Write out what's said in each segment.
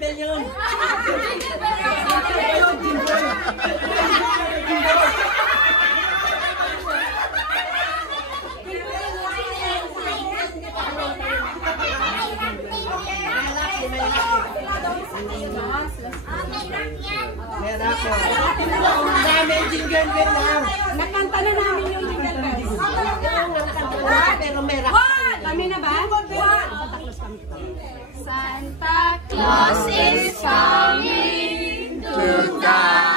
bell yun. Meron ako. Dami jingle bell lang. Nakanta na namin yung jingle bells. Pero meron. Kami na ba? Santa Claus is coming to town.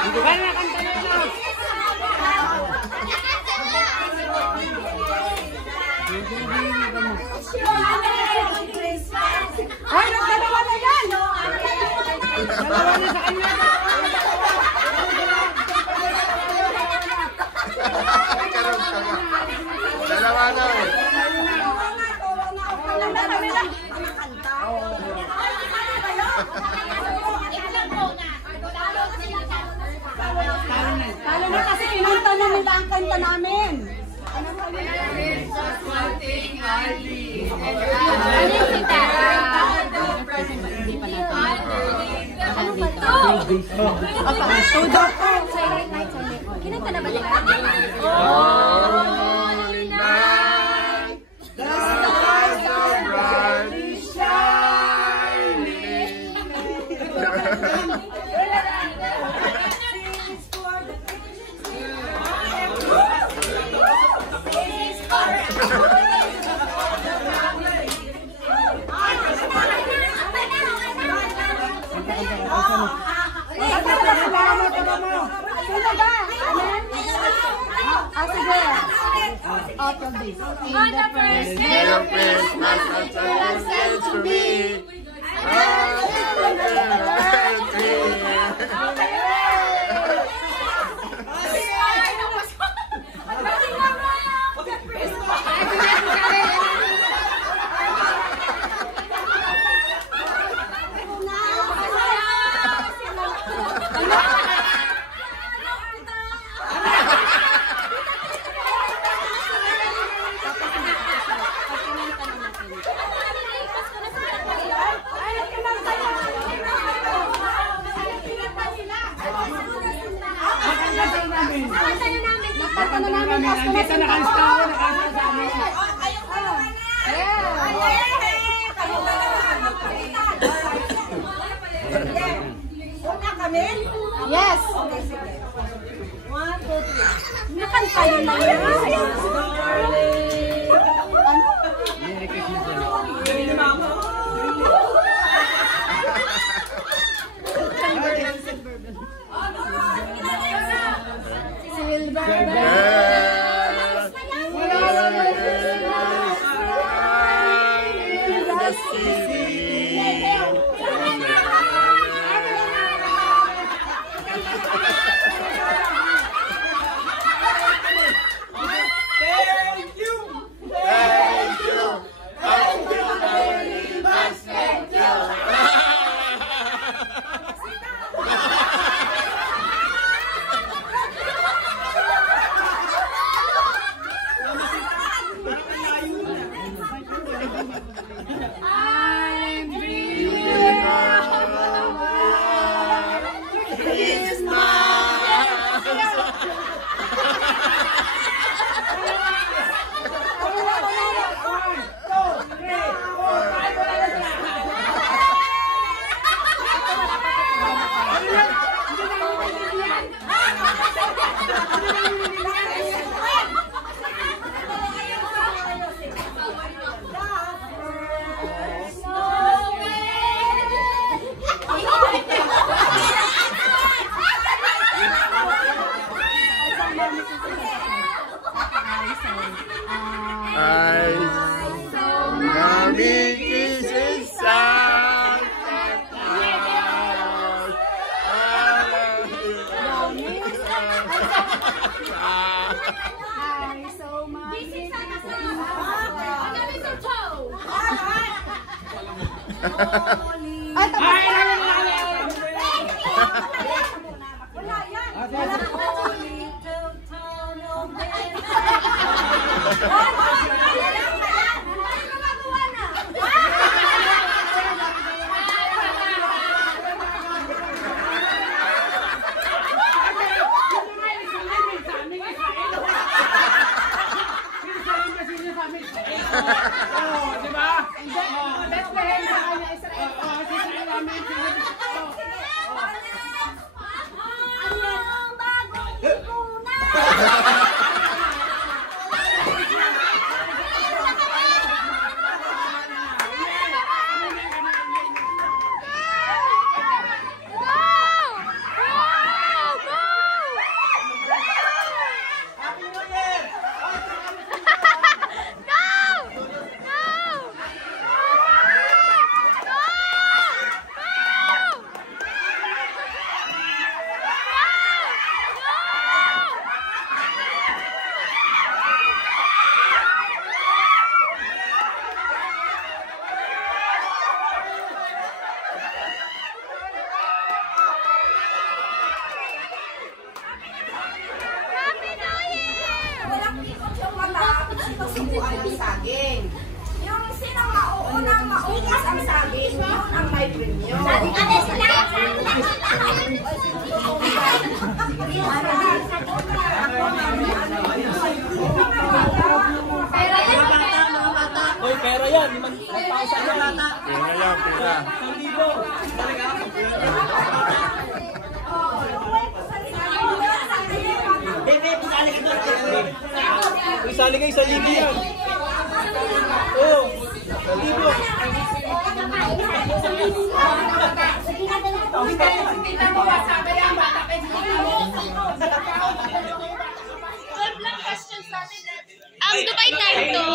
Hindi ba nakanta na lang? Ay, nagdalawa na yan! Dalawa na sa kanya! Dalawa na eh. Talo na kasi kinanta na nila ang kanta namin. Todo ko. Silent night. Kinanta na ba nila? Holy night, the stars are brightly shining. On the first day of Christmas, a child said to me, Nandito na kansta ako, nakanta sa amin. Una kami? Yes! 1, 2, 3. Nakanta yun na yun. Oh, di ba? Bethlehem sa kanya, Israel. Anong bagong ipuna? Yung sinang mauunang maubos ang saging, yun ang may premyo. Uy, pera yan. Magpausa na bata. Pera yan, pera. 1,000. Isali kayo sa libi yan. Oo. Sa libo. Dubai time to.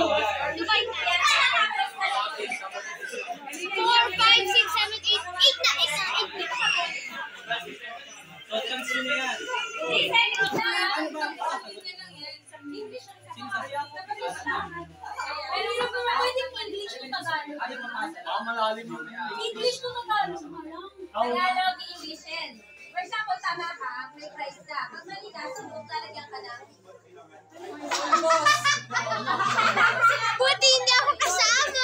Dubai time. 4, 5, 6, 7, 8. 8 na. 8 na. English to Tagalog. Tagalog, Englishin. For example, tama ka, may price ka. Pag mali ka, sunod talagyan ka ng buti hindi ako kasama.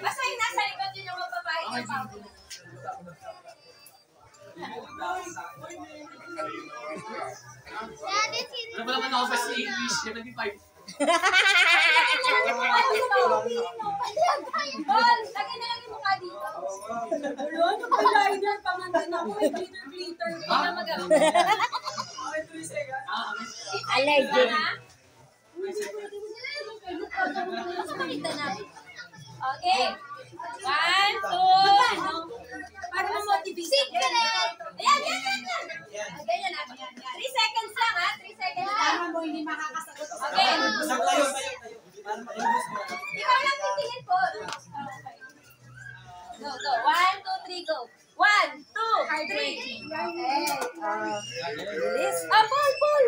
Basta yung nasa likod yun yung magbabayad ng pawin. Ano ba naman ako sa English? 75. Bol, lagay na lang yung mukha dito. Ano pa rider pamandan ako? Glitter. Hindi na magawa. Allergic. Makita natin. Okay. 1, 2. Para ma-motivate. Secret! Ayan. Ganyan natin. 3 seconds lang ha. 3 seconds lang. Para mo hindi makakasagot. Okay. Ikaw lang titingin po. Go. 1, 2, 3, go. 1, 2, 3. Okay. Bilis. Pull.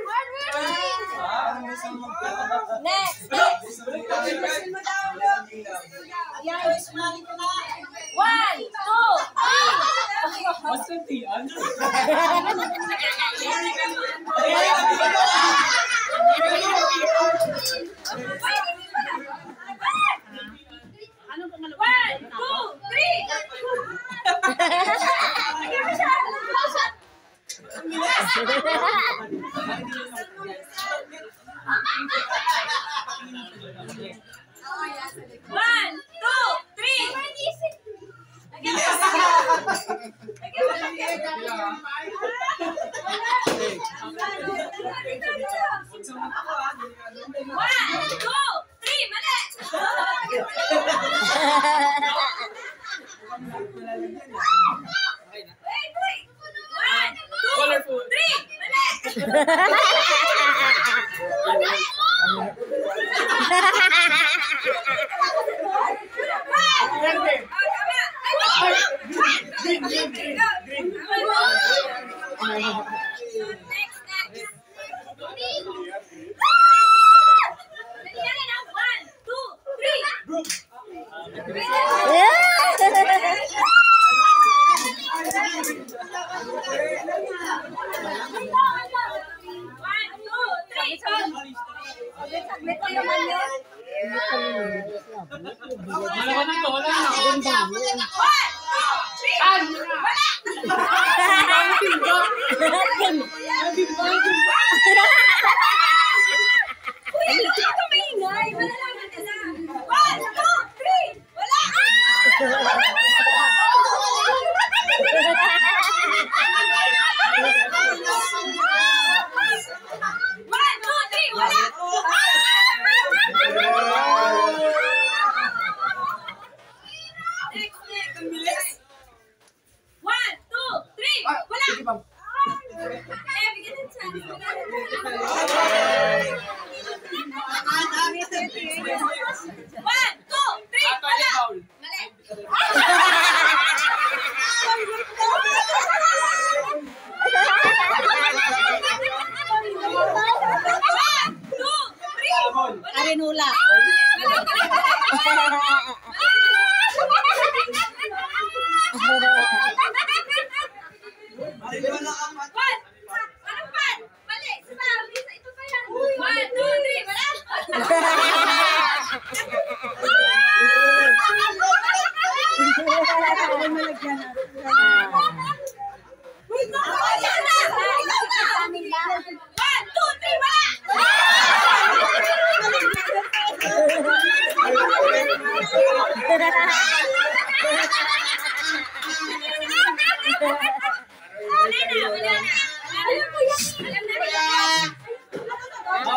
Next. 1, 2, Wala na. Arinula.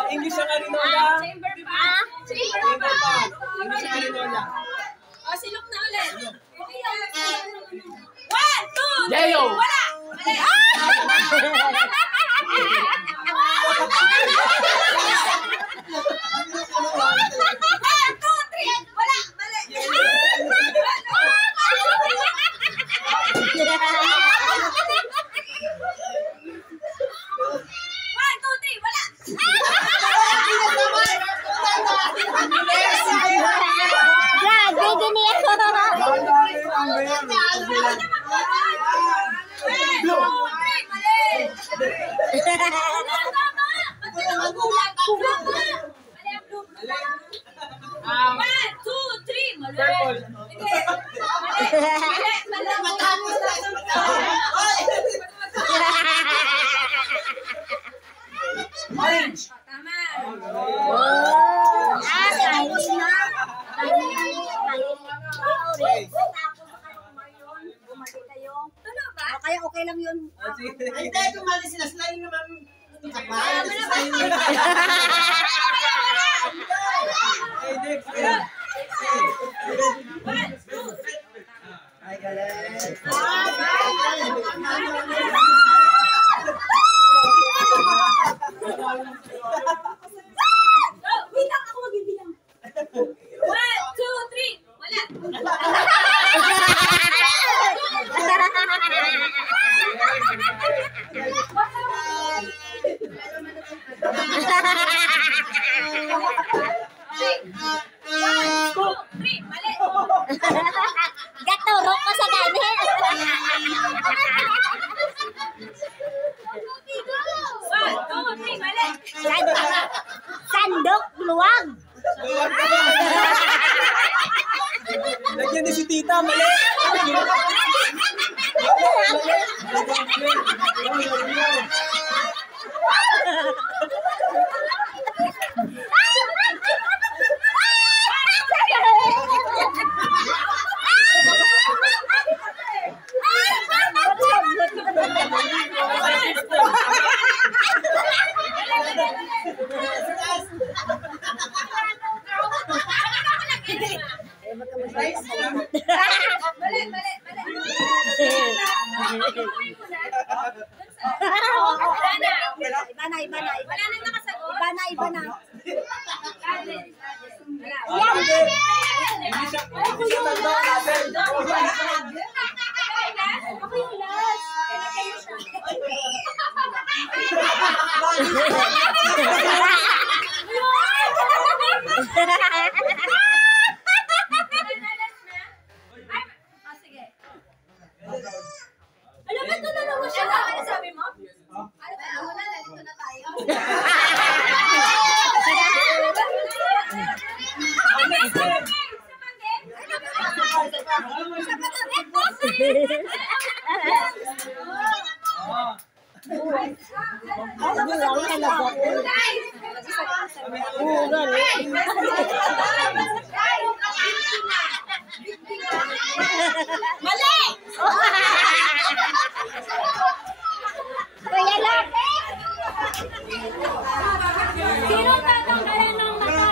English ang Arinola. Chamber pa. Chamber pa. English ang Arinola. O, silok na ulit. 1, 2, 3, Yayo. wala! Orange. Tama. Kaya okay lang yun. Hindi, tumalis sila. Sila yung naman. Ay, galing. Bilang ako magbibilang. 1, 2, 3. Wala. Gaturok ko sa gani. 1, 2, 3. Mali. Sandok luwag. Lagyan ni si Tita, mali. Iba na. Wala nang nakasagot. Iba na. English ang tanda natin. Ako yung last. Sige. Alam mo, ito na lang siya. Ano sabi mo? Ano na, nalito na tayo. Mali! Kaya lang. Sino tatanggalan ng mata?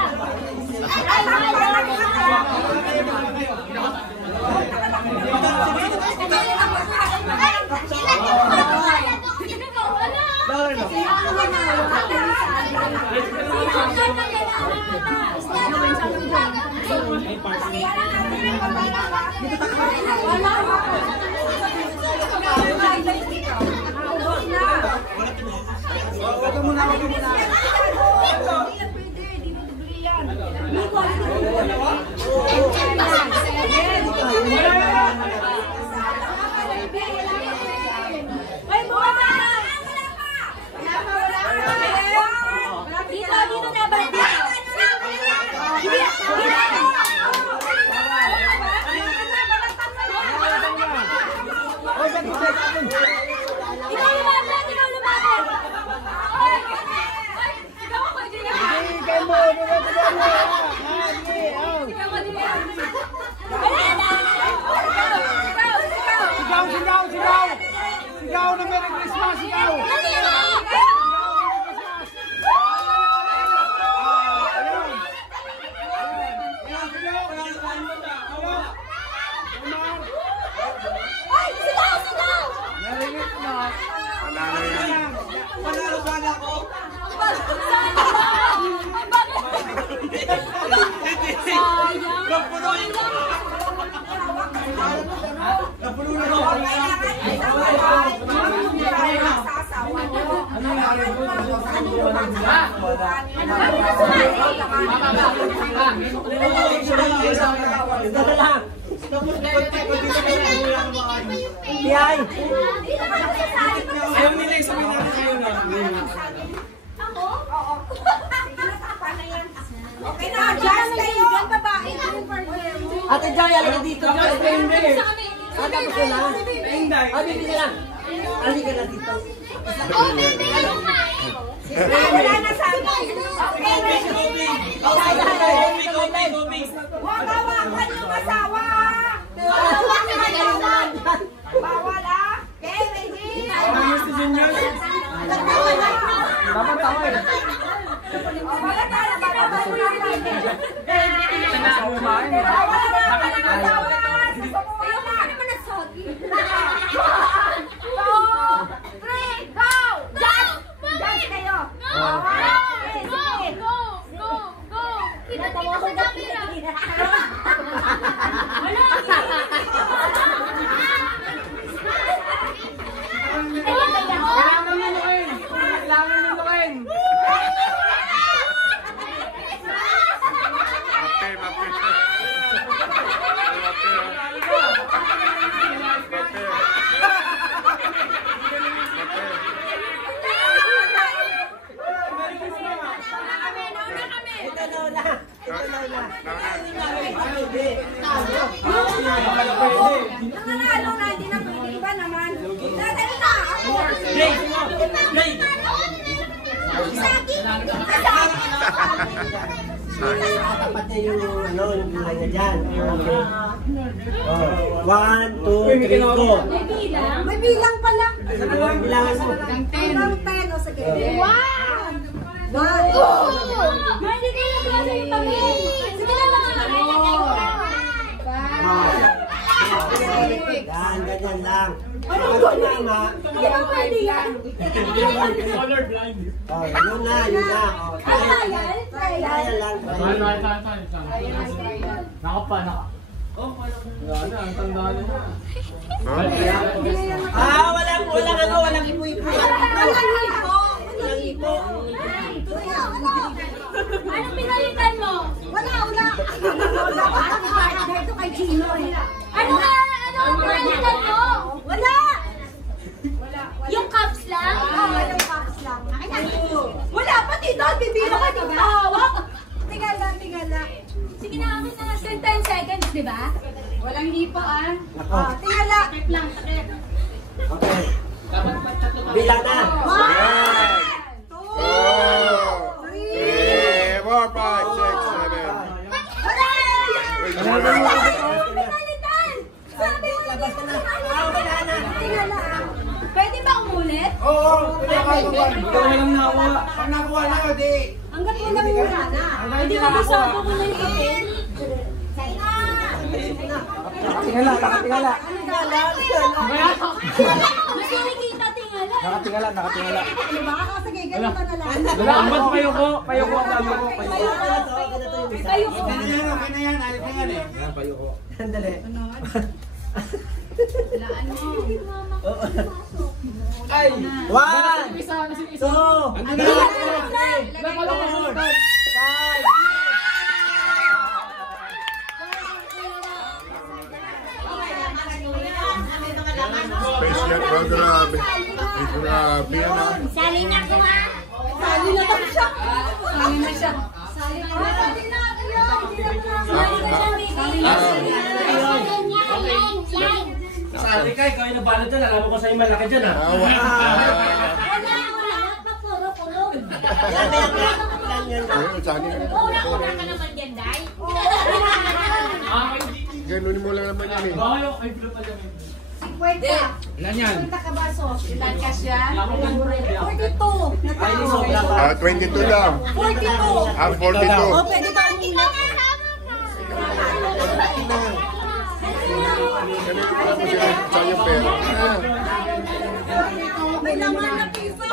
Dito na ba? Sigaw na Merry Christmas, sigaw! Panalo sana ako. Napuno na ako. Tiyay! Ayaw nila yung sabi natin kayo na. Ako? Oo. Okay na, dyan kayo. Babae. Ate Joy, alika dito. Joy, hindi. Ate, ako na. Inday. Ate, hindi na lang. Alika na dito. Wala na sa akin. Okay. Huwag hawakan yung asawa. Bawal ah. Okay, ready? Dapat tawa eh. Wala ka na. Bawal na. Nanganalo na, hindi na pwede. Iba naman. Dadali na. Tapat niya yung yung bilay niya dyan. Okay. 1, 2, 3, go. May bilang pala. Bilangan mo. Hanggang 10. O sige. 1. Hindi kayo kasi yung pamilya. Sige na mga Yan, ganyan lang. Ano Pag tumama, Hindi na pwede yan. yun na. Trial? Trial lang. Walang ipo-ipo. Walang ipo. Anong pinalitan mo? Wala. Dito kay Gino eh. Ano ang pinalitan mo? Wala. Yung cups lang? Oo, yung cups lang. Wala, pati doon. Bibiro ka, di ba hawak? Tingala. Sige na, amin na. 10 seconds, di ba? Walang hipo ah. Tingala. Takip lang. Okay. Bilang na. 1, 2, 3, 4, 5, 6, 7. Wala! Pinalitan! Pwede ba umulit? Oo, ito lang nakuha. Pag nakuha na ko, di. Hanggat walang mura na. Hindi ba kasama ko na yung kape? Tingala, nakatingala. Mas nakikita tingala. Nakatingala, nakatingala. Sige, ganyan ka na lang. Wala, ambas payoko. Payoko ang dami ko. Kayo ko. Okay na yan, alit na yan eh. Payoko. Sandali. Laan mo. Ay! 1, 2, Andun na. Special program. Grabe yan ah. Sali na ko ha. Sali na to siya. Sali na siya. Sali na. Sali ka, ikaw yung nabalot dyan. Alam ko sa'yo malaki dyan ah. Wala. Puro-puro. Una ka naman dyan, Day. Ganunin mo lang naman yan eh. Ay, blue pa dyan. 50. Ilan yan? 50 ka baso. Ilan ka siya? 42. Ah, 22 lang. 42. Ah, 42. Pwede ba umulit? Saan yung pera? May laman na piso.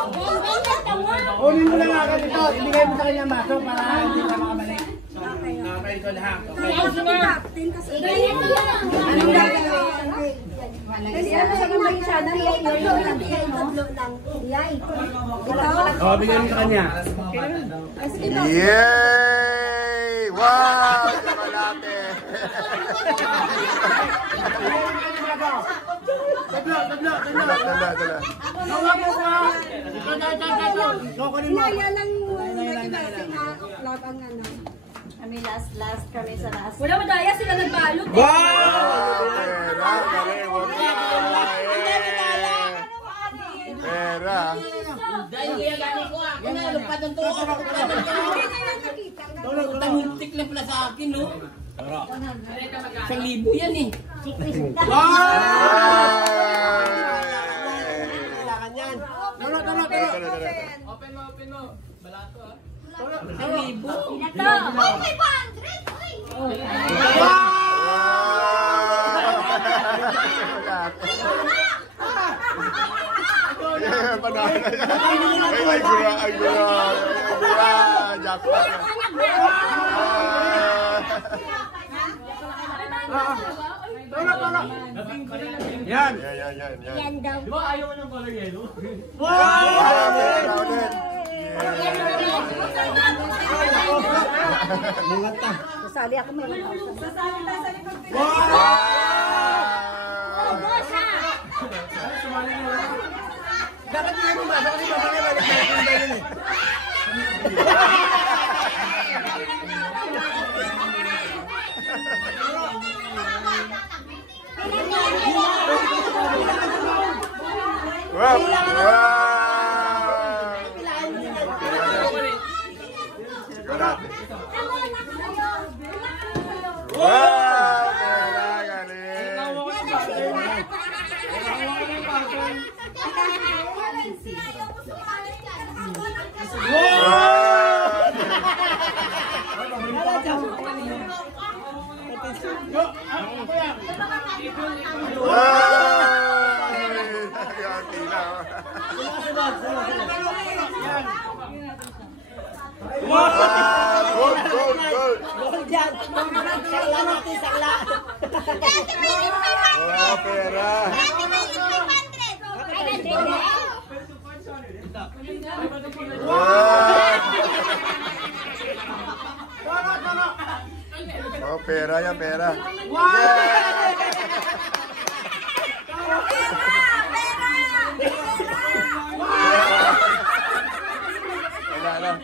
Kunin mo lang agad ito. Ibigay mo sa kanya baso para hindi ka makamali. Nakakain ko lahat. Anong gagawin? Kasi ano sa mga isa na tatlo lang. Yay. Oh, bigyan mo sa kanya. Yay! Wow! Chocolate! Dala. Inaya lang nag-ibasi na log ang ano. Kami last kami sa last. Wala madaya sila nagbalot. Pera! Galing! Huwag ka! Pera! Tanguntik lang pala sa akin, no? 1,000 yan eh. Kailangan yan! Open mo. Balato ah. Ito. Panalo na yan! Ay, gura! Jackpot! Yan. Yan. Di ba ayaw mo ng color yellow? Pera ulit! Sasali ako may mga. Dapat hindi mo ba? Dapat hindi mo ba? Oh, pera yan, pera. Wala lang.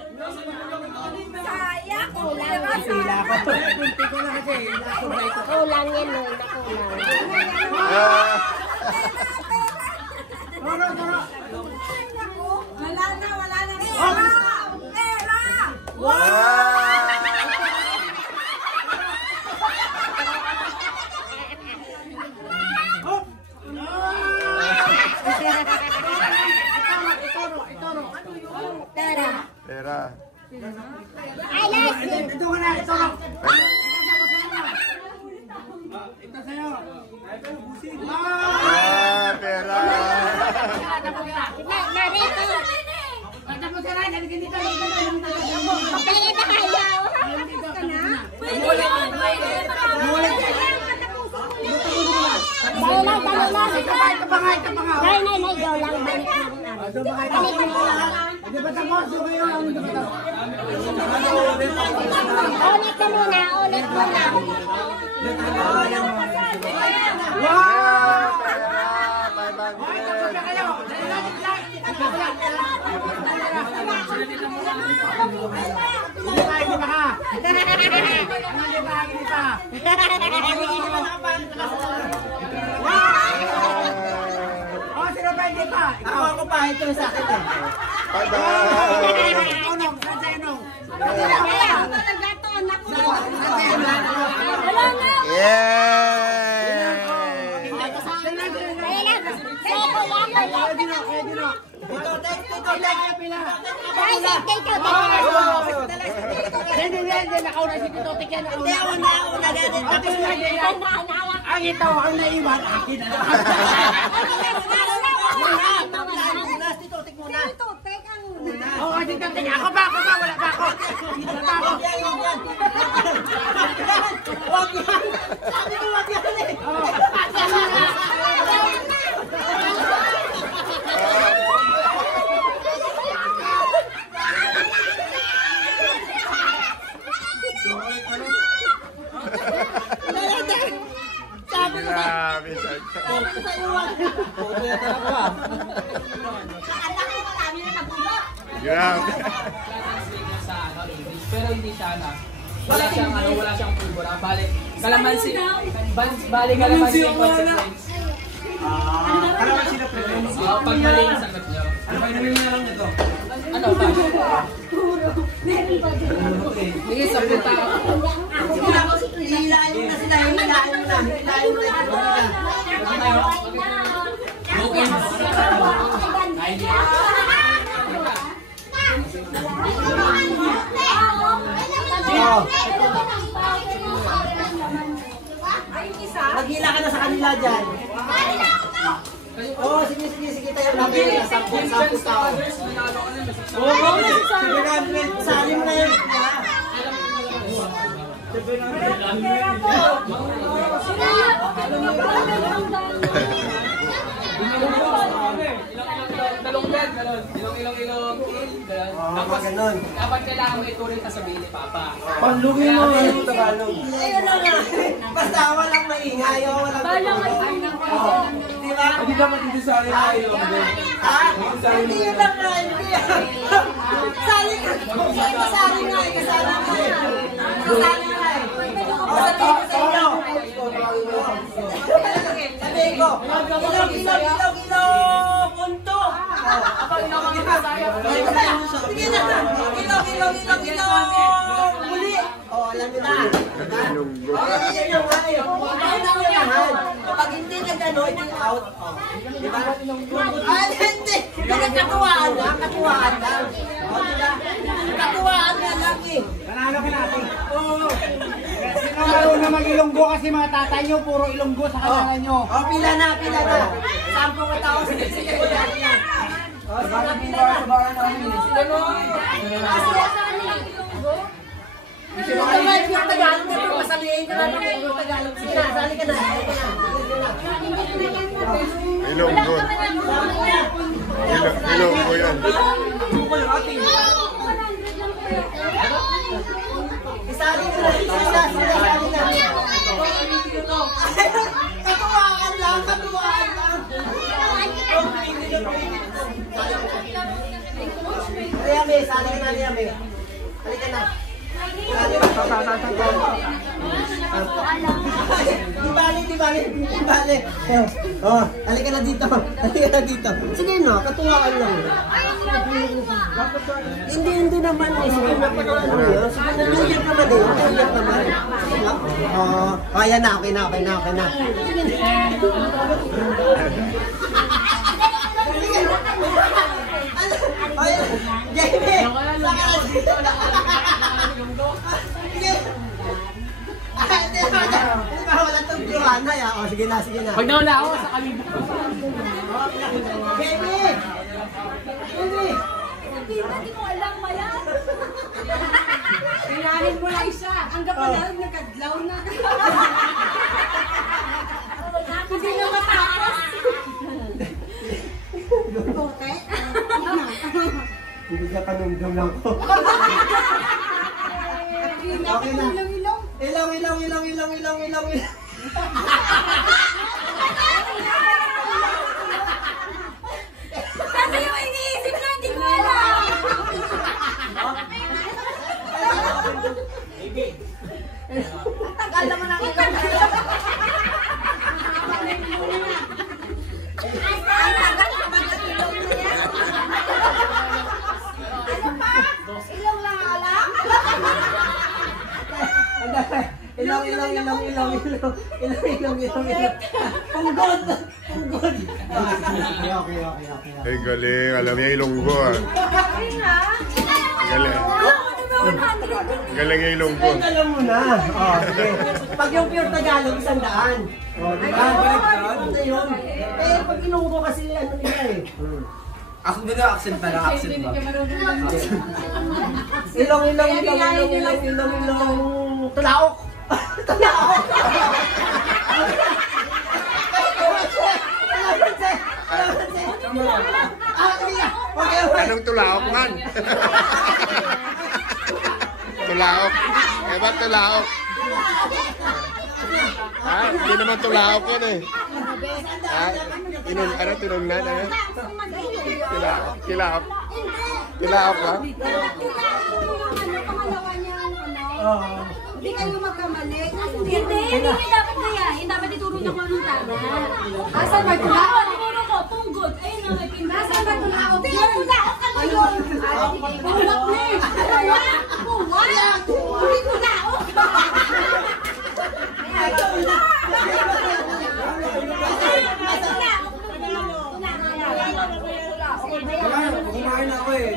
Saya, kulang. Sila ko. Kunti ko na kasi. Kulang yan, no? Kulang. Wala na. Pera! pera. Ito ko na, ito. Ito sa'yo. Pera. Tapos ka na, nalagyan dito. Pwede na kayo. Dahil lang. Ito pa nga. Nay, ikaw lang. Balik na. Ito pa nga. Ito pa tapos. Ito pa yun. Ulit ka muna. Wow! Ako pa, ito sa akin eh. Ang ito, ang naiwan, akin. Oo, kasi tingnan. Ako ba? Wala ba ako? Wag yan! Sabi ko wag yan eh! Grabe siya. Grabe. Pero hindi siya na. Wala siyang pulbura. Balik. Kalamansi. Balik kalamansi yung consequence. Kalamansi na preference. Pag mali yung sagot niyo. Ano ba namin na lang ito? Ano ba? Sige, sa puta. Hilahin na sila. Maghila ka na sa kanila dyan. Oo, sige tayo natin. Sampu tao. Oo, sige na, sali mo na yun. Talonggan, gano'n. Ilong. Tapos, dapat kailangan mo ituloy ka sabihin ni Papa. Panlugin mo yung Tagalog. Ayun lang nga. Basta walang maingay o walang di ba? Hindi naman dito sa akin na ilong. Ha? Hindi yun lang nga, hindi. Sali ka. Kasali nga eh. Kasali nga eh. O, sabihin ko sa inyo. Sabihin ko. Ilaw, punto. Sige na. Ilaw. Muli. O, alam nyo na. Pag hindi na gano'n, hindi out. Di ba? Hindi. Katuwaan lang. Katuwaan nga lang eh. Nanalo ka natin. Oo. Sino marunong mag-ilonggo kasi mga tatay nyo, puro ilonggo sa kanila nyo. O, pila na. 10 katao. Sige. Pila na. Ito ba yung Tagalog na ito? Masabihin ka na yung Tagalog. Sige na, sali ka na. Ilonggo. Ilonggo yan. Isali ka na. Katuwaan lang. Riyame, sali ka na, Riyame. Sali ka na. Di bali. Oh, halika na dito. Sige no, katuwaan lang. Hindi naman. Sige na pa naman. Sige naman. Oh, ayan na, okay na. Ay, Jamie! Nakalala ako dito. Ilonggo. Hindi ba wala itong Johanna ya? O, sige na, sige na. Pag nawala ako, sa kalibok ko. Jamie! Jamie! Hindi ko alam ba yan? Kailangan mo lang siya. Hanggang pala, nagkadlaw na. Hindi na matapos. Okay? Hindi ka panumdum lang ko. Okay na. Ilaw. Kasi yung iniisip na hindi ko alam. Tagal naman ang ilang. Ay, tagal naman ang ilong na yan. Ano pa? Ilong lang alam? Ilaw. Punggod. Okay. Ay, galing. Alam niya Ilonggo ah. Ayun ha? Galing. Galing yung Ilonggo. Ay, alam mo na. Okay. Pag yung pure Tagalog, 100. Diba? Ano yun? Eh, pag Ilonggo kasi ano nila eh. Ako din na accent na lang. Accent ba? Ilong. Tulaok. Anong tulaok man? Tulaok. Eh, ba't tulaok? Ha? Hindi naman tulaok yan eh. Ha? Ano, tinungnan eh? Kilaok. Kilaok ha? Pangalawa niya, hindi kayo magkamali. Hindi niya dapat gayahin. Dapat ituro niya kung anong tama. Asan ba ito? Ako, tinuro ko, punggod. Ayun na, may pinag. Nasaan ba ito na ako? Hindi, tulaok ka na yun. Bulak na eh. Buwak! Hindi tulaok. Kumain ako eh.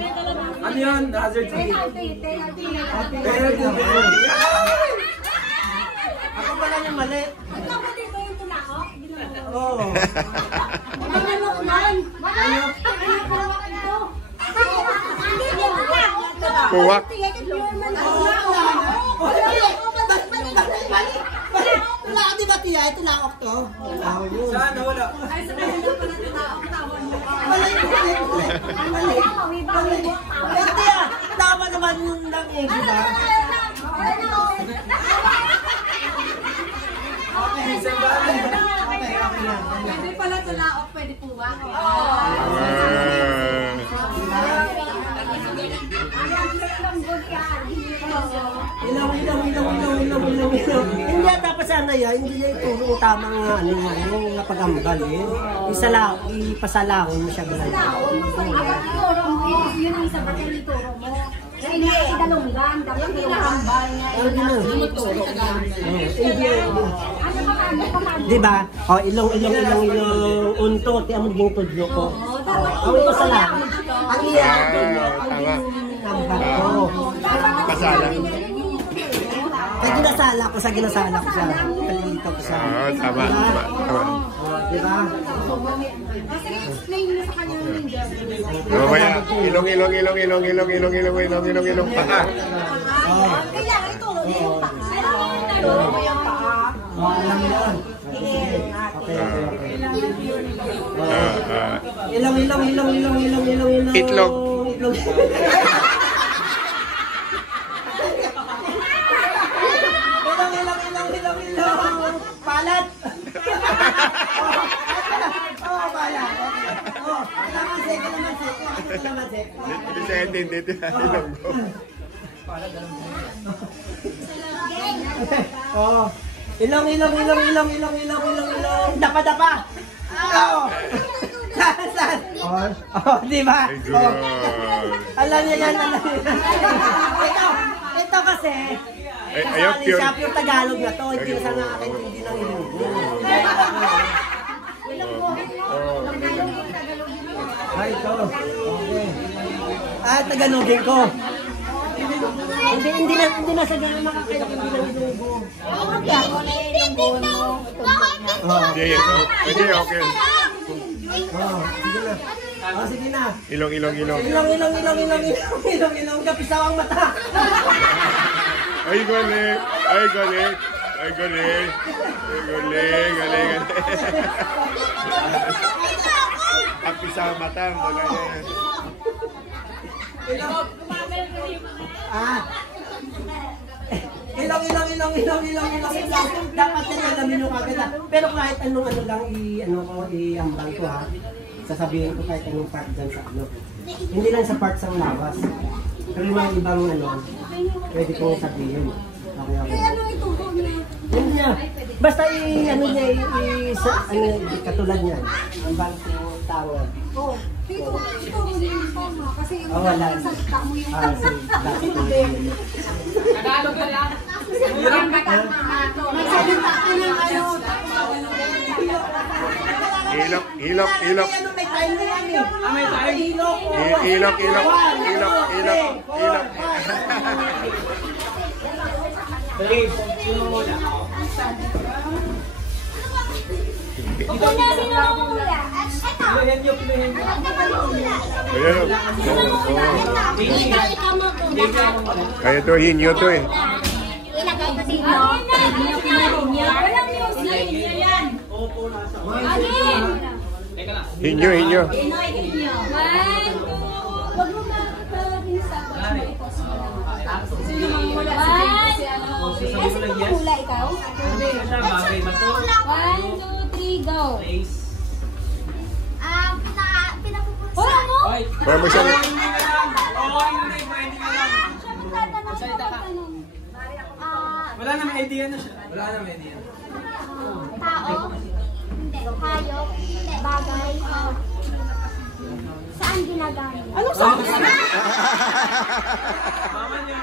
Ano yun? Hazard tree. Ako pala yung mali. Ito ba dito yung tulaok? Oo. Ano yan? Ano? Kuwak. Tulaok, di ba tiya? Tulaok to. Saan? Nawala. Ay, sa kanya na pala tinaok tawon mo. Pero tiya, tama naman yung lang eh, di ba? Pwede pala tulaok, pwede puwak. Ilaw. Hindi dapat sana yan, hindi niya ituro yung tamang ano nga, yung napagambal eh. Ipasalaon mo siya ganun. Yun ang isa ba kayo ituro mo? Hindi, idalunggan. Dapat yung kambal niya. Di ba? O, ilong, unto, tiyan mo yung tudlo ko. Ang ito sala. Ang iya, ang nambal ko. Masala. Ginasala ko siya. Kalilito ko siya. Oo, tama. Di ba? Sige, explain mo sa kanya yung ninja. Mamaya, ilong. Paka. Kailangan ituro niya yung paa. Ituro mo yung paa. Alam mo yun. Ilong. Itlog. Ilong. Palat. Palat. Hindi Ilonggo. Ilong. Dapa. Saan? Di ba? Ay, God. Alam niya yan. Ito kasi, Ayaw kasali pure. siya, pure Tagalog na to. Hindi na sana nakakaintindi ng Ilonggo. Ay, ito. Okay. kahit taganogin ko. Hindi na sa gano'n makakailang hindi na ilunggo. Sige, sige, okay. Sige na. Ilong. Ilong, kapisaw ang mata. Ay, galing. Tapi sa matang, galing. Ilong. Dapat din alamin nyo kagad. Pero kahit anong ano lang i-ambang ko ha. Sasabihin ko kahit anong part dyan sa ano. Hindi lang sa part sa labas. Pero yung mga ibang pwede kong sabihin. Okay. Hindi niya. Basta katulad niyan. Ang bangko tawag. Dito tama. Kasi yung wala. salita mo yung Tagalog na lang. magsalita ka ng ano. Ilok. May time na yan eh. May tayo. Ilok. Dave, sino muna? Piluhin nyo. Ayan. Kaya to, hinyo to eh. Ilagay ko dito. Walang music. Again. Teka lang. Hinyo. 1, 2. Wag mo sino mang mula? 1, 2. Kasi pumula ikaw? Bagay ba to? 1, 2, 3, go. Place. Pinapupunta. Wala mo? Hoy. Para mo siyang... Pwede nga lang. Magsalita ka. Wala namang idea na siya. Tao. Hindi. Hayop. Hindi. Bagay. Saan ginagamit? Anong sabi? Mama niya.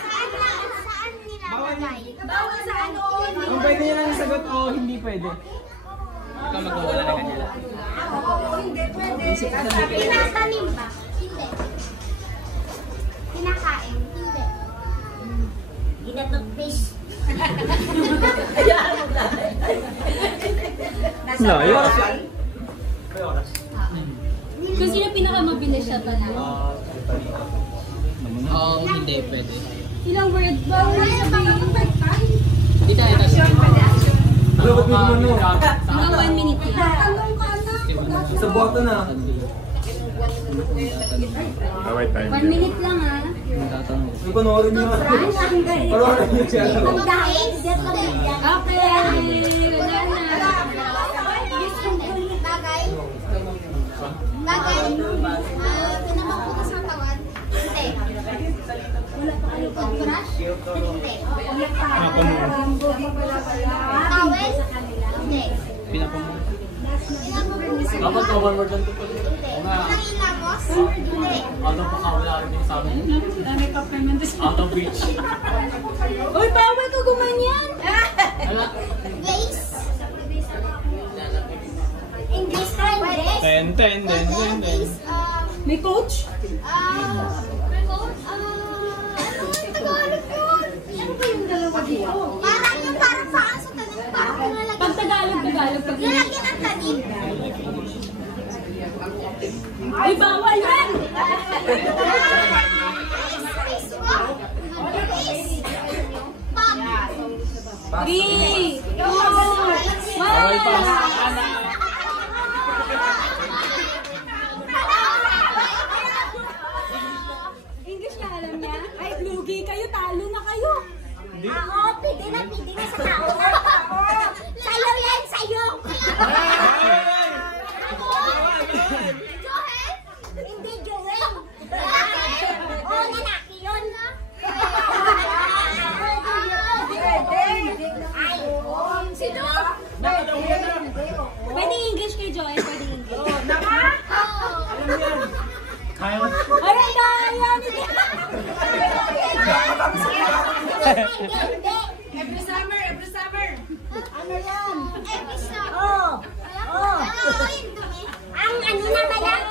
Saan nilalagay? Bawal sa ano? Kung pwede niya lang yung sagot o hindi pwede. Ikaw magkawala na kanila. Hindi pwede. Tinatanim ba? Hindi. Kinakain? Hindi. Ginatag-fish? Layo. Kung sino pinakamabilis siya tanong? Hindi pwede. Ilang word? Bawal sabihin. Hindi tayo kasi. Mga 1 minute yan. Sa boto na. Away time. 1 minute lang ha. May panoorin niyo. Panoorin niyo siya. Okay. Wala na. Bagay? Pinamamputas ng tawan? Hindi. Toothbrush? Hindi. Towel? Hindi. Dapat ka one word lang ito. Pinahilamos? Hindi. Ano pa kawala rin yung sabi? Out of reach. Uy, bawal ka gumanyan. Place? English ka? Hindi. 10. May coach? Tagalog yun. Ano ba yung dalawa dito? Parang saan sa tanim? Parang Pag Tagalog. Pag nalagyan ng tanim. Uy, bawal yan. Pop. 3, 2, 1. Bawal pa. English na alam niya? Ay, lugi kayo. Talo na kayo. Pwede na sa tao na. Sayo yan, sayo. Joel? Hindi Joel. Lalaki yun. Sino? Pwede English kay Joel. Pwede English. Kaya mo. Ay, ang daya. Every summer. Ano yan? Every summer. Ang ano naman yan?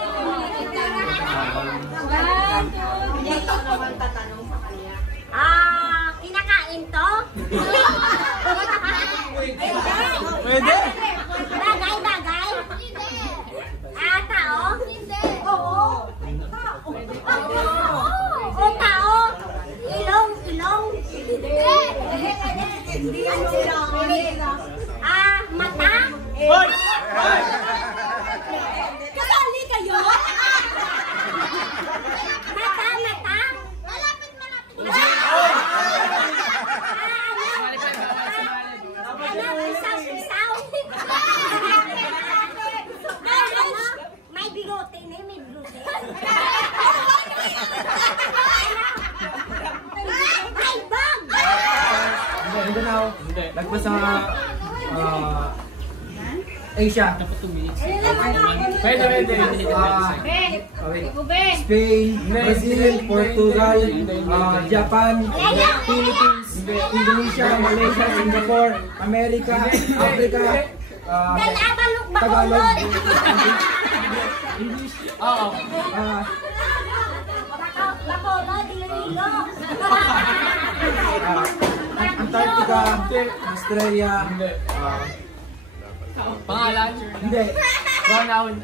Kasali kayo? Mata. Malapit. Isaw. May bigote na, may bigote. Ay, bag! Hindi na ako. Lagpas sa Asia. Pwede. Spain, Brazil, Portugal, Japan, Philippines, Indonesia, Malaysia, Singapore, America, Africa, Tagalog, English, Antarctica, Australia, Pangalan? hindi. Pronoun?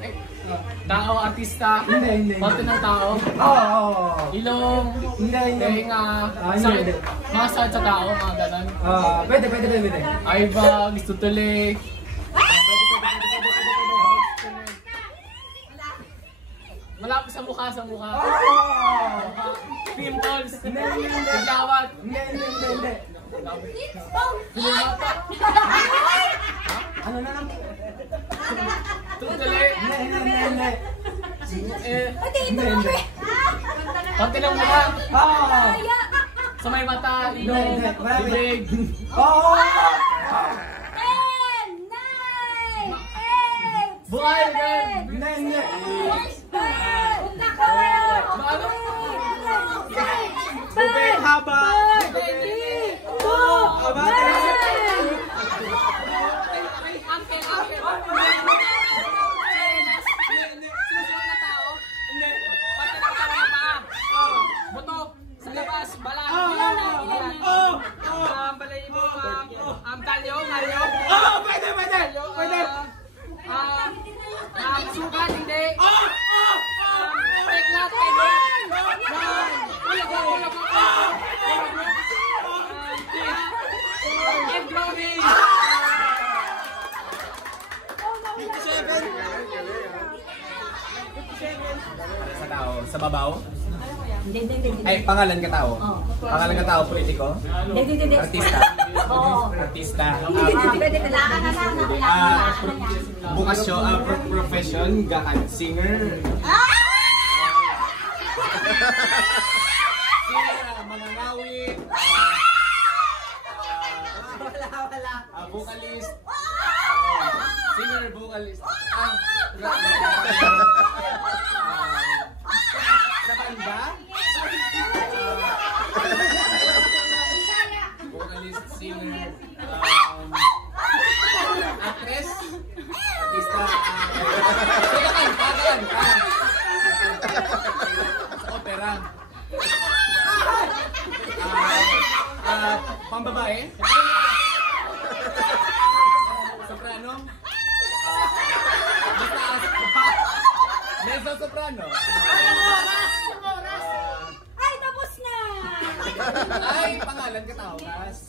Tao, artista? Hindi. Foto ng tao? Oo. Ilong? Hindi. Tenga? Hindi. Mga sakit sa tao? Mga ganon? Pwede. Aibag, tutuli. Malapit sa mukha. Pimples. Paglawat. Hindi. Ano na lang? Tutuli. Hindi. Konti ng mukha. Oo. Sa may mata, ilong, bibig. Oo. Buhay, gan. Hindi. Maano? Bubeg haba. Susunod na tao? Hindi. Pati ng tao na paa. Buto. Sa labas. Balat. Balayibo. Talyo. Pwede. Sukat. Hindi. Peklat. Pwede. Ulag. Egg glory. Sa tao, sa babaw? Ay, pangalan ka tao? Pangalan ka tao, politiko? Artista? Artista. Bukasyon, profession, singer. Singer, manangawit. Vocalist. Singer, vocalist. Sa banda? Vocalist, singer, actress, artista, kagan. Sa opera. Pambabae? Soprano? Mezzo soprano? Ay, tapos na! Ay, pangalan ka tao, Kas.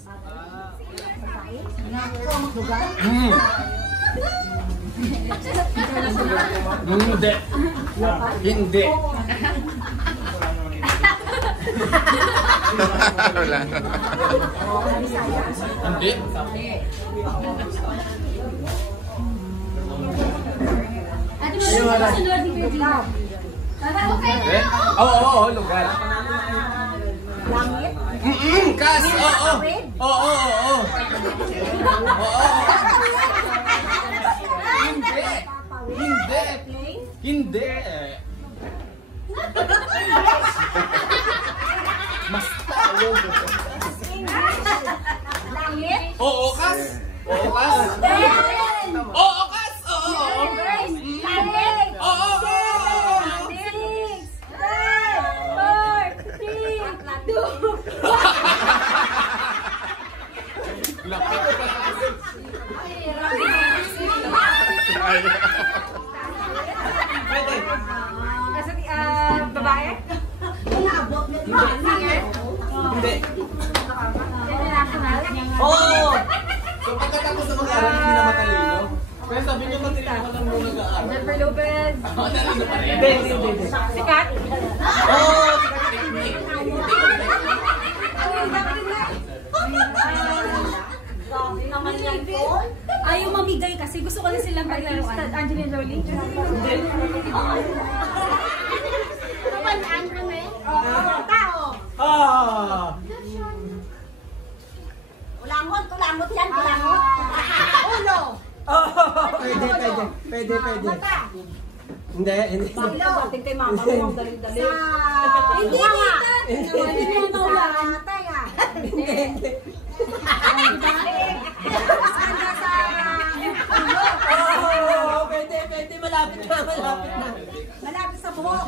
Hindi. Wala na. Hindi. Oo, lugar. Langit? Kas, oo. Hindi. Mas tawag. Langit? Oo, Kas. Oo, Kas. Oo, Kas. Oo. Langit? Oo. 6, 5, 4, 3, 2, Lapit. Babae? Hindi. Jennifer Lopez. Hindi. Sikat. Oh, Ayaw mamigay kasi gusto ko na silang paglaruan. Angelina Jolie. Ah! Kulangot yan, kulangot. Ulo. Oh, pwede. Hindi. Bating kay mama mo, dali-dali. Hindi, hindi maulan. Tenga. Hindi. Oh, pwede. Malapit na. Malapit sa buhok.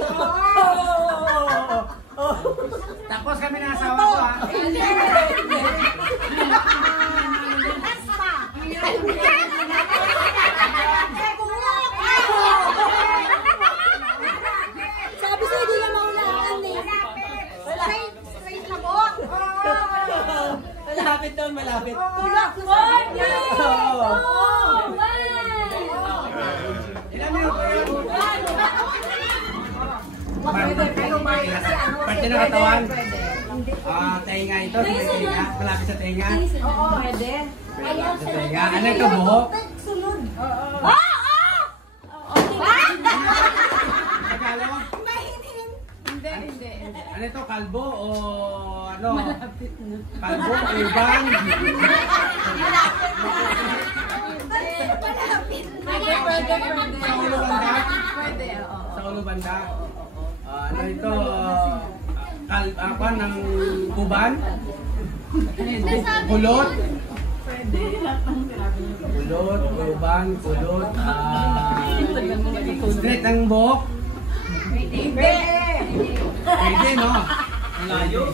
Tapos kami ng asawa ko ha. Sabi sa'yo, di na maulan eh. Straight na buhok. Malapit. Tulog. Parte ng katawan. Tenga ito. Tenga. Malapit sa tenga. Oo, pwede. Sa tenga. Ano ito, buhok? Sunod. Akala mo? Hindi. Ano ito, kalbo o ano? Malapit na. Kalbo, urban. Pwede. Sa ulo banda? Pwede, oo. Sa ulo banda? Ano ito? Kalpan ng kuban? Kulot? Kulot, urban, kulot. Straight ang buhok? Pwede, no? Malayo.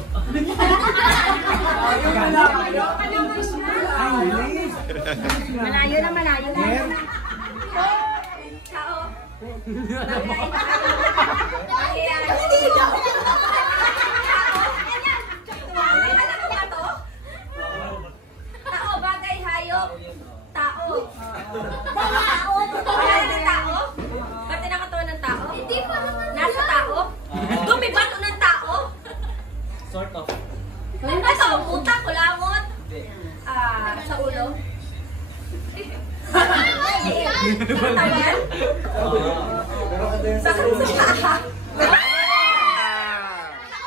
Malayo na. Yes. Tao, bagay, hayop. Tao. Parte ng katawan ng tao? Hindi pa naman. Nasa tao? Gumibato ng tao? Sort of. Ito, utak, kulangot. Sa ulo. Katawan? Sa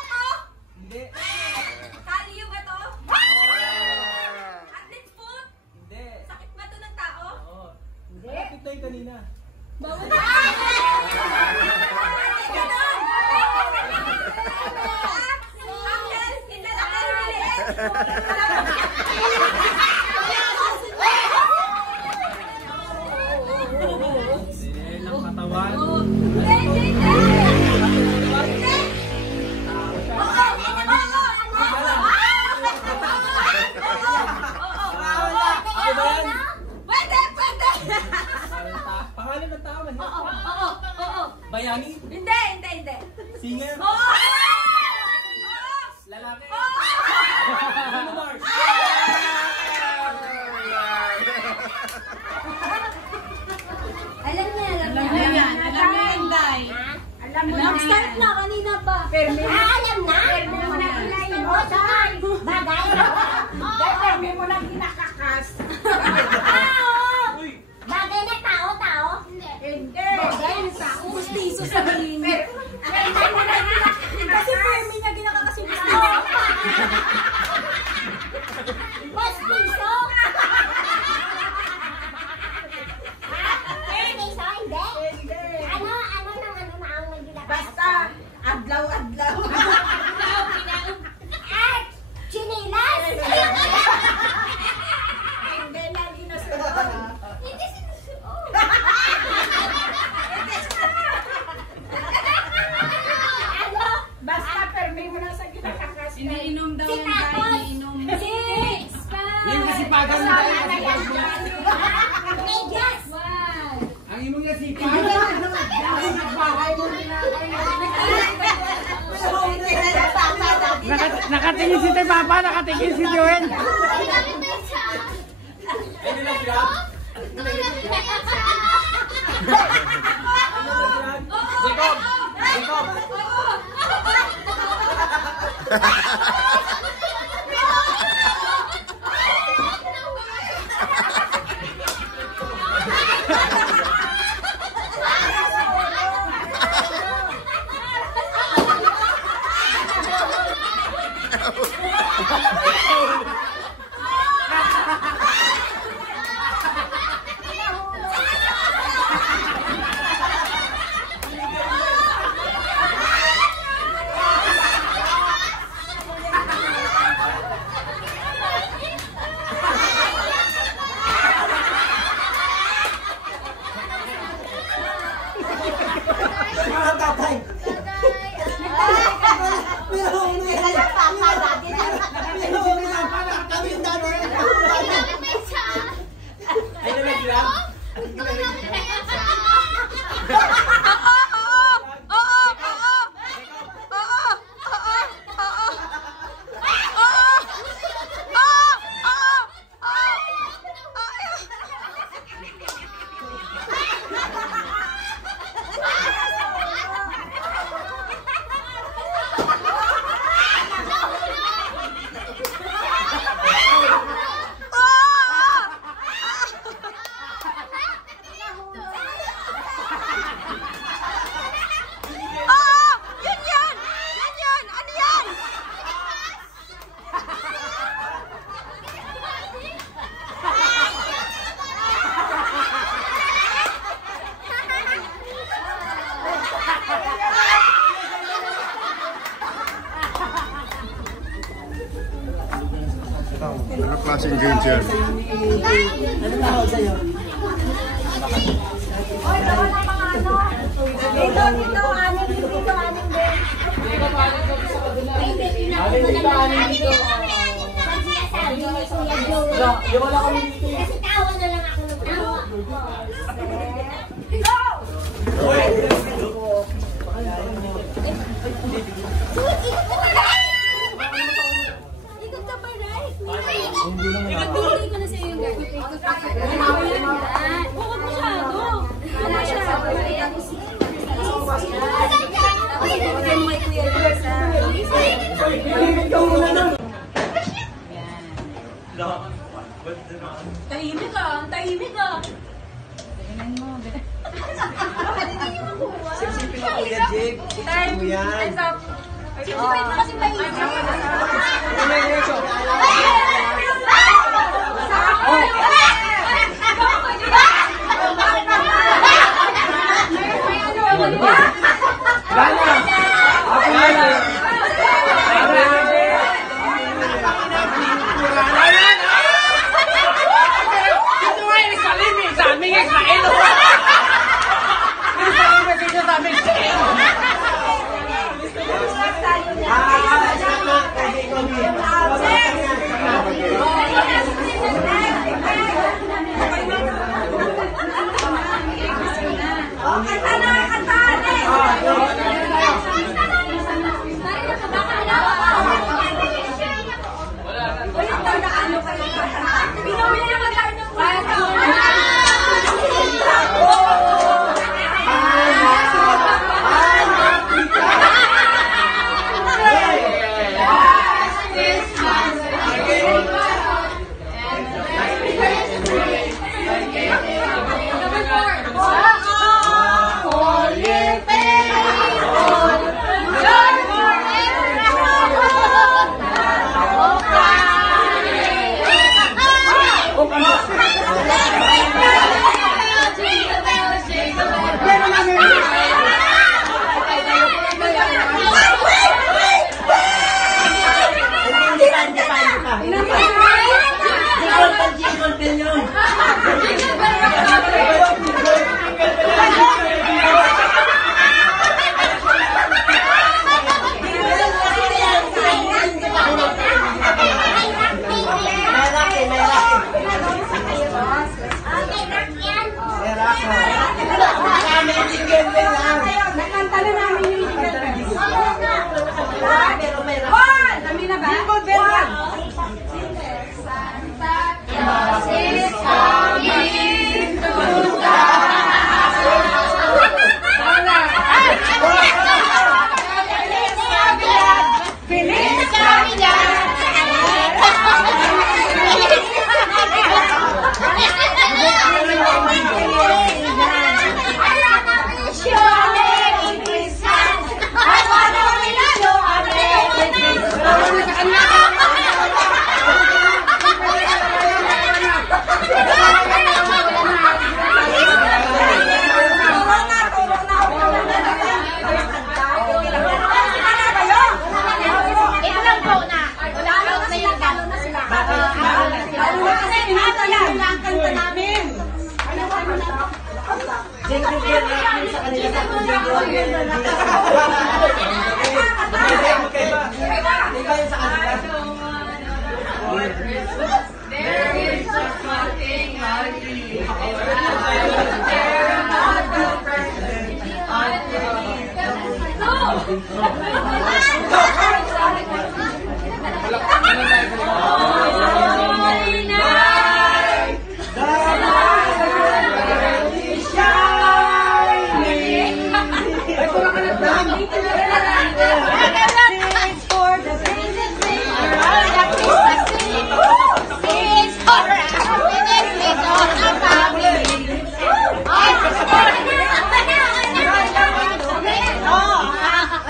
paa? Hindi. Kalyo ba to? Athlete foot? Hindi. Sakit ba to ng tao? Malapit na yung kanina. Bawal Ang katawan. Pwede! Pangalan ng tao man. Oo. Bayani? Hindi. Singer? Oo! Lalaki. Bruno Mars? Alam niya. Alam mo na. Start na, kanina pa. Alam na. Perme mo lang kinakakas. Bagay na tao. Hindi. Gustiso sa linya. Kasi perme niya ginakakasugusto. Mas piso. Hindi. Ano na ang nagilak? Basta, adlaw-adlaw. Chinilas. Hindi, lagi na sila. Hindi sinusuot. Basta, perme mo lang sa kinakakas. Iniinom daw Si yung Tapos. guy, iniinom. 6, 5. Yung kasipagan mo tayo. Medyas. Ang imong niya sipa. Nakatingin si Tay Papa, nakatingin si Joel. Ay, nila siya. boxing games yan. Ano tawag sa'yo? Oy, tawag ng mga ano. Dito, anim din. Yung wala kami dito. Tawa na lang ako ng tawa. Ikot ka pa, right? Ikot ko na sa'yo yung gagawin. Ikot ka pa. Huwag masyado. Huwag masyado. Tahimik ka, ang tahimik ka. Tingnan mo, Sipsipin mo kuya Jake. Sipsipin mo yan. Sipsipin mo kasi mahirap.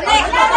Let's go!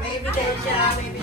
May ebidensya, may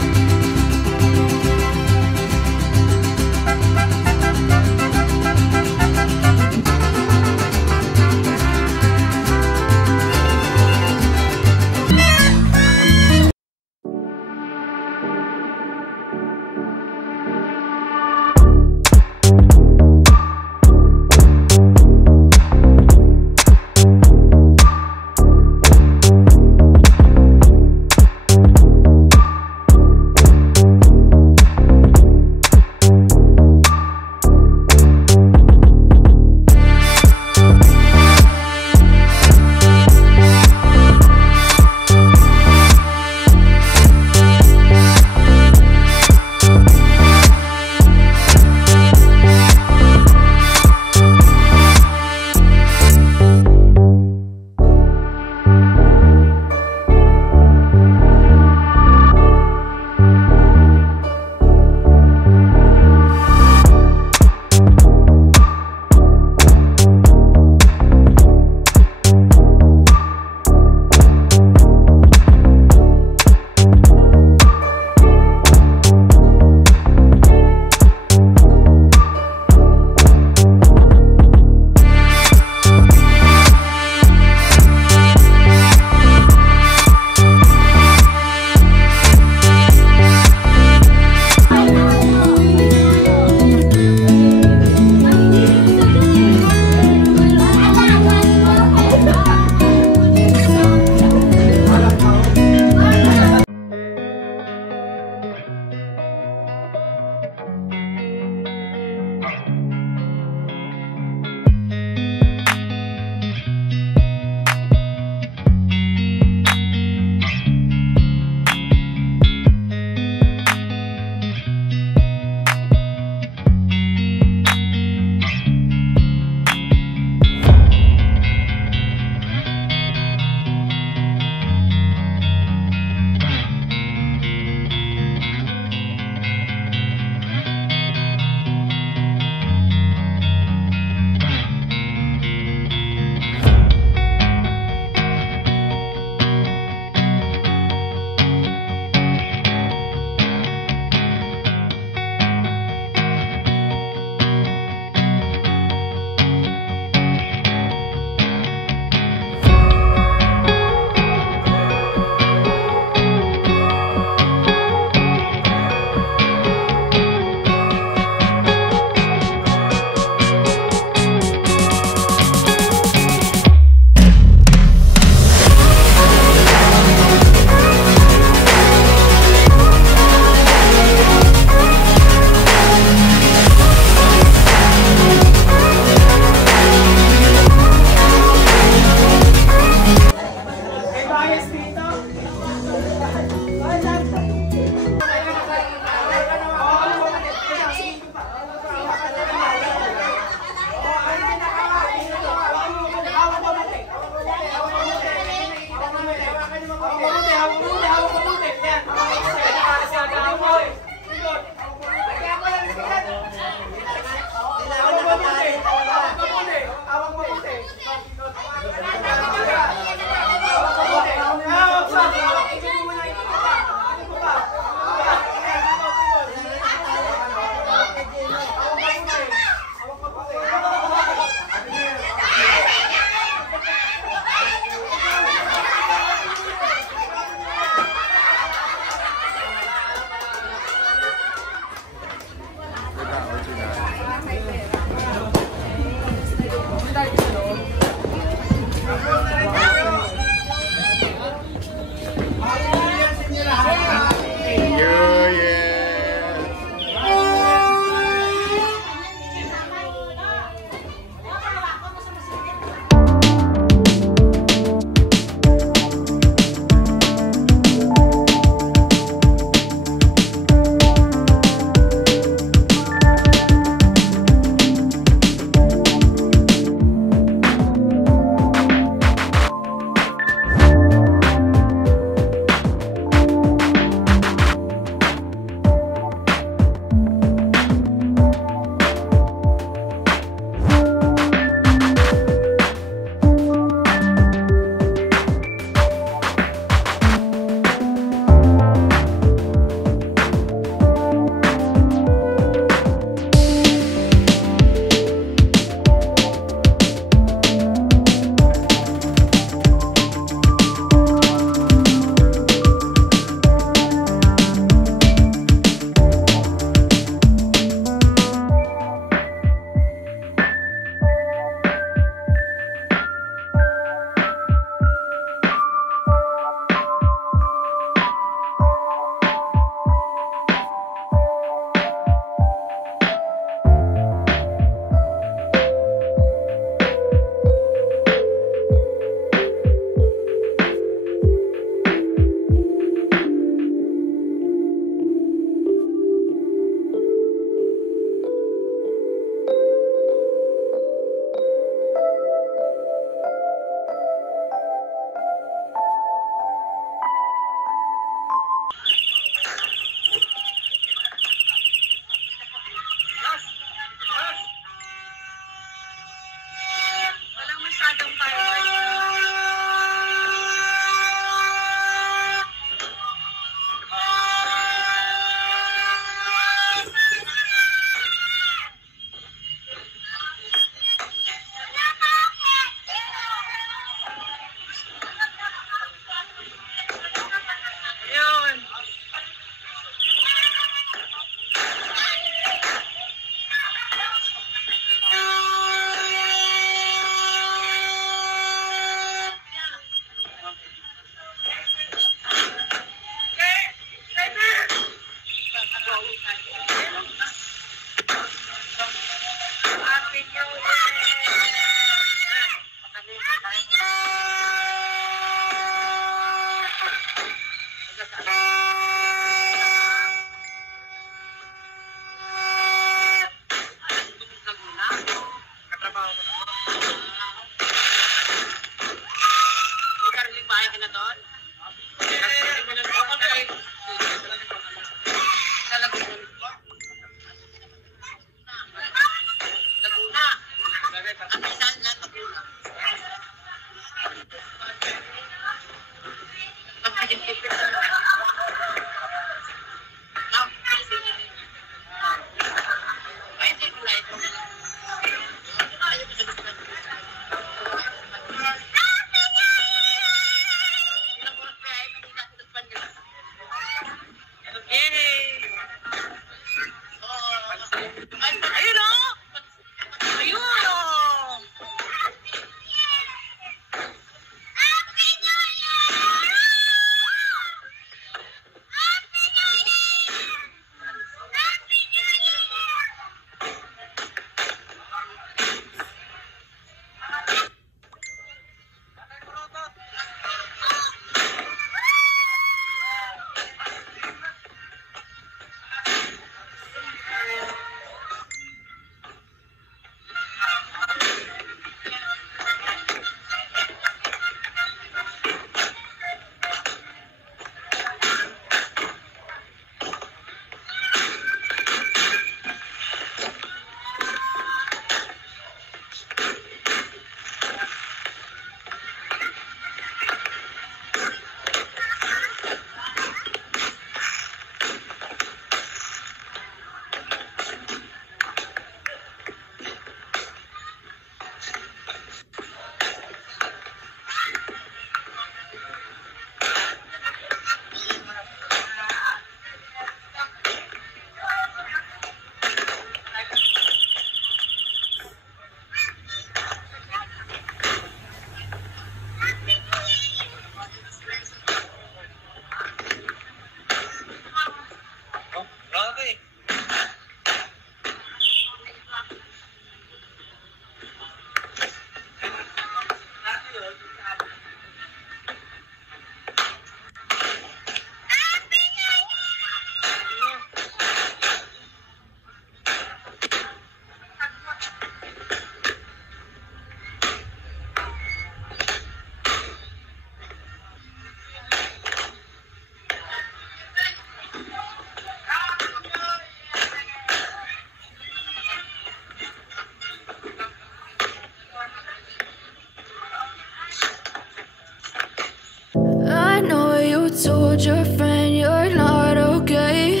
told your friend you're not okay,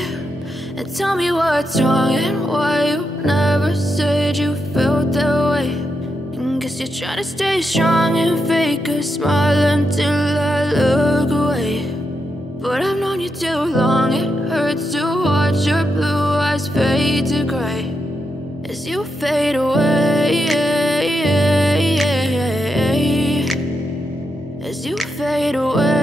and tell me what's wrong and why you never said you felt that way. And guess you're trying to stay strong and fake a smile until I look away. But I've known you too long, it hurts to watch your blue eyes fade to gray as you fade away, as you fade away.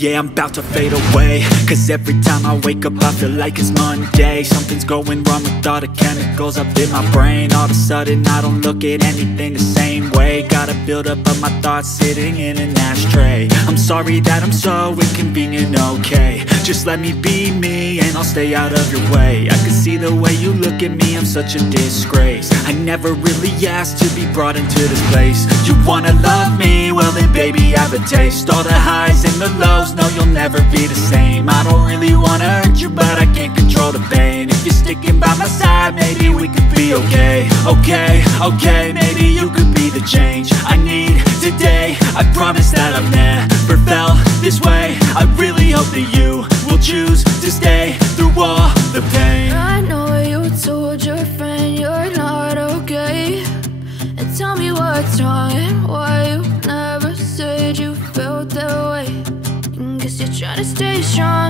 Yeah, I'm about to fade away, cause every time I wake up I feel like it's Monday. Something's going wrong with all the chemicals up in my brain. All of a sudden I don't look at anything the same way. Got a buildup of my thoughts sitting in an ashtray. I'm sorry that I'm so inconvenient, okay. Just let me be me and I'll stay out of your way. I can see the way you look at me, I'm such a disgrace. I never really asked to be brought into this place. You wanna love me? Well then baby I have a taste. All the highs and the lows, no you'll never be the same. I don't really wanna hurt you but I can't control the pain. If you're sticking by my side maybe we could be be okay, okay, okay. Maybe you could be the change I need today. I promise that I've never felt this way. I really hope that you will choose to stay through all the pain. I know you told your friend you're not okay, and tell me what's wrong and why you never said you felt that way. Guess you're trying to stay strong